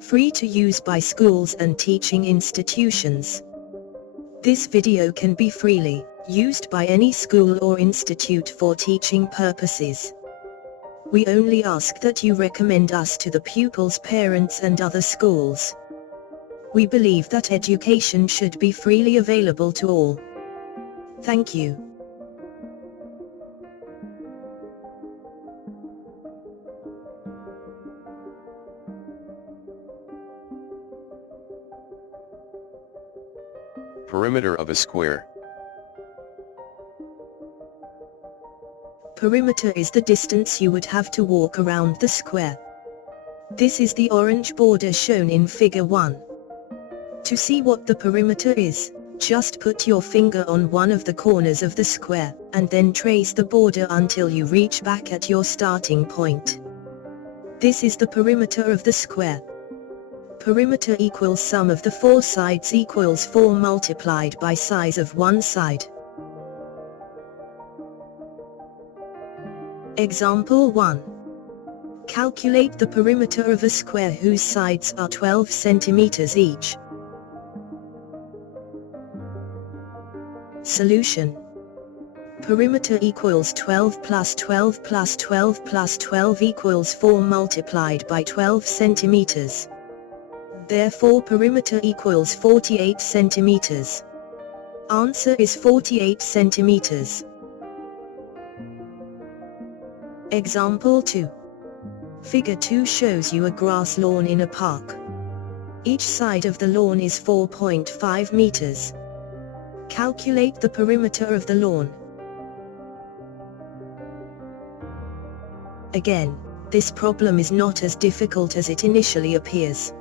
Free to use by schools and teaching institutions. This video can be freely used by any school or institute for teaching purposes. We only ask that you recommend us to the pupils' parents and other schools. We believe that education should be freely available to all. Thank you. Perimeter of a square. Perimeter is the distance you would have to walk around the square. This is the orange border shown in figure 1. To see what the perimeter is, just put your finger on one of the corners of the square, and then trace the border until you reach back at your starting point. This is the perimeter of the square. Perimeter equals sum of the four sides equals 4 multiplied by size of one side. Example 1. Calculate the perimeter of a square whose sides are 12 centimeters each. Solution. Perimeter equals 12 plus 12 plus 12 plus 12 equals 4 multiplied by 12 centimeters. Therefore perimeter equals 48 centimeters. Answer is 48 centimeters. Example 2. Figure 2 shows you a grass lawn in a park. Each side of the lawn is 4.5 meters. Calculate the perimeter of the lawn. Again, this problem is not as difficult as it initially appears.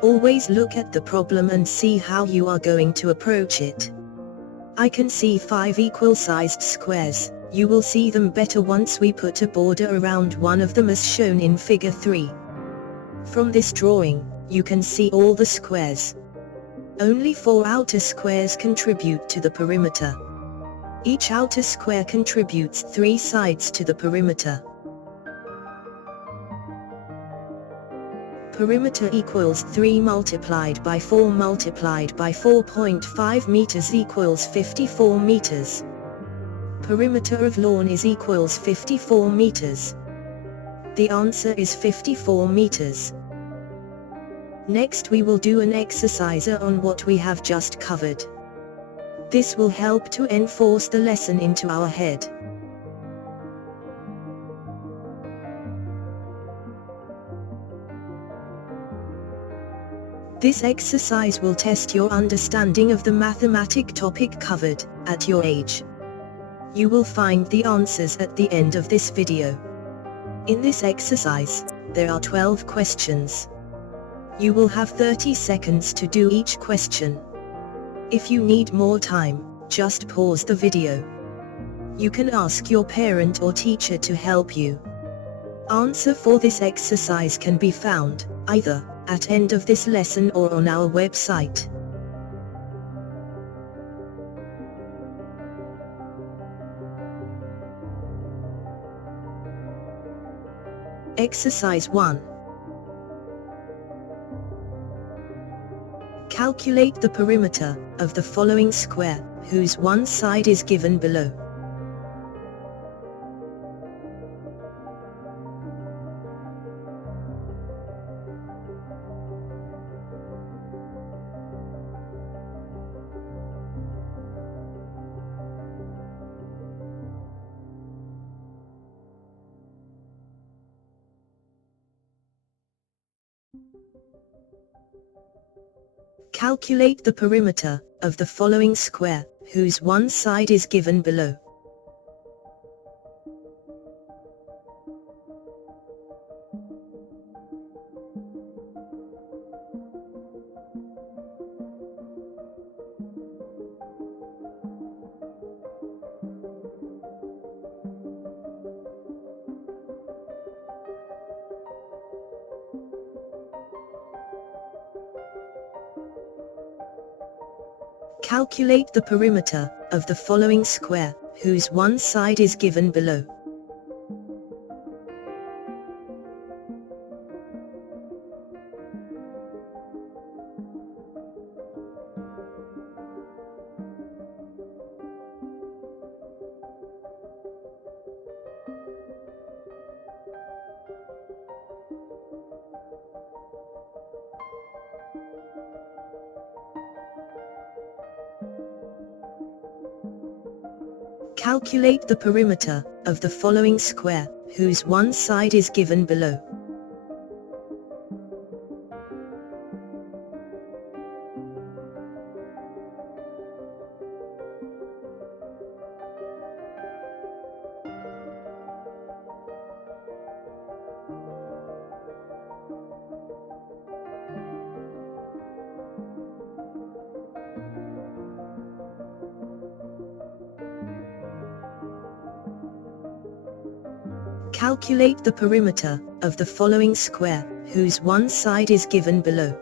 Always look at the problem and see how you are going to approach it. I can see 5 equal-sized squares. You will see them better once we put a border around one of them as shown in figure 3. From this drawing, you can see all the squares. Only 4 outer squares contribute to the perimeter. Each outer square contributes 3 sides to the perimeter. Perimeter equals 3 multiplied by 4 multiplied by 4.5 meters equals 54 meters. Perimeter of lawn is equals 54 meters. The answer is 54 meters. Next we will do an exercise on what we have just covered. This will help to enforce the lesson into our head. This exercise will test your understanding of the mathematic topic covered at your age. You will find the answers at the end of this video. In this exercise, there are 12 questions. You will have 30 seconds to do each question. If you need more time, just pause the video. You can ask your parent or teacher to help you. Answer for this exercise can be found, either at end of this lesson or on our website. Exercise 1. Calculate the perimeter of the following square, whose one side is given below. Calculate the perimeter of the following square, whose one side is given below. Calculate the perimeter of the following square, whose one side is given below. Calculate the perimeter of the following square, whose one side is given below. Calculate the perimeter of the following square, whose one side is given below.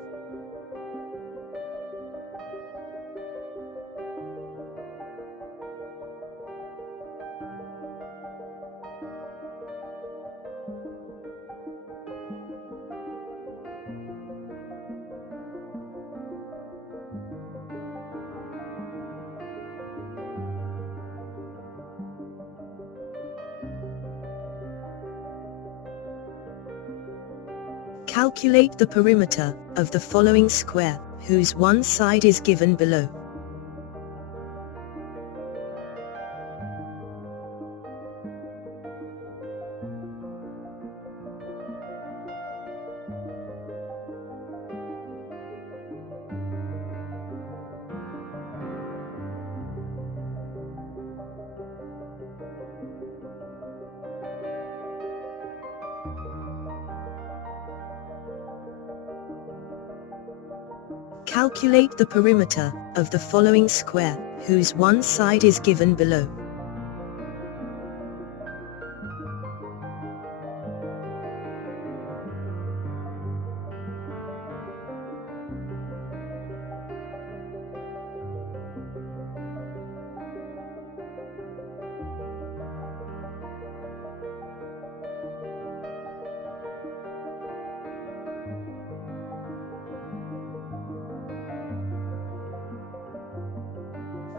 Calculate the perimeter of the following square, whose one side is given below. Calculate the perimeter of the following square, whose one side is given below.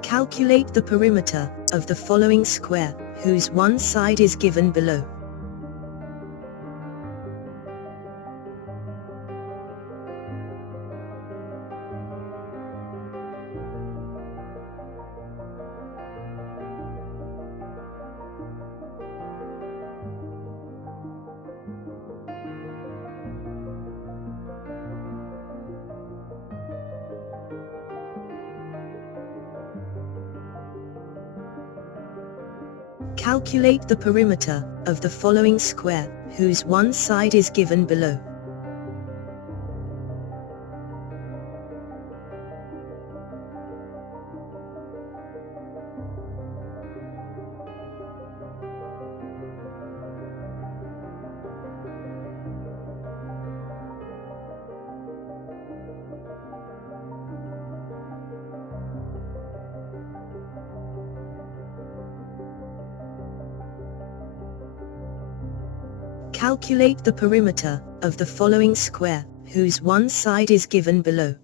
Calculate the perimeter of the following square, whose one side is given below. Calculate the perimeter of the following square, whose one side is given below. Calculate the perimeter of the following square, whose one side is given below.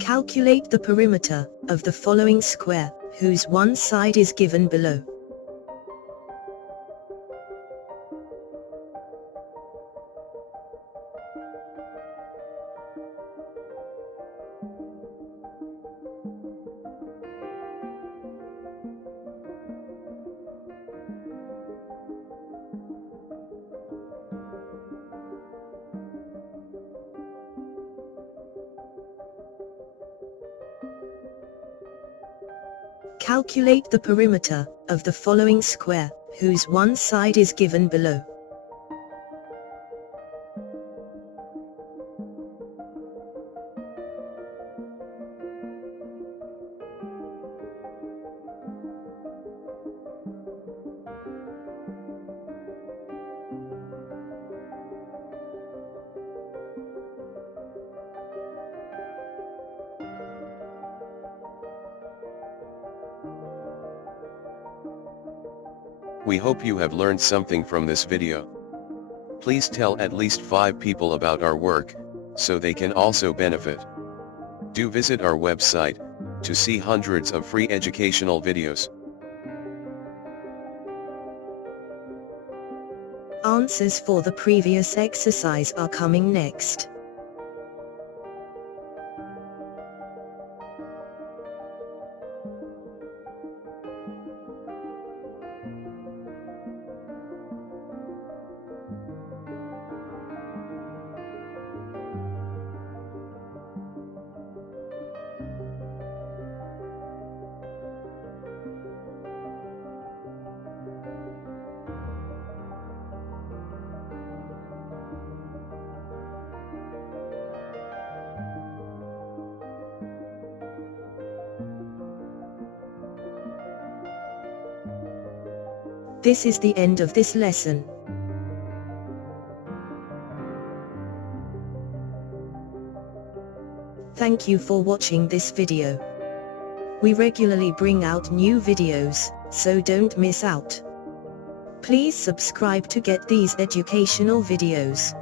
Calculate the perimeter of the following square, whose one side is given below. Calculate the perimeter of the following square, whose one side is given below. We hope you have learned something from this video. Please tell at least 5 people about our work, so they can also benefit. Do visit our website, to see hundreds of free educational videos. Answers for the previous exercise are coming next. This is the end of this lesson. Thank you for watching this video. We regularly bring out new videos, so don't miss out. Please subscribe to get these educational videos.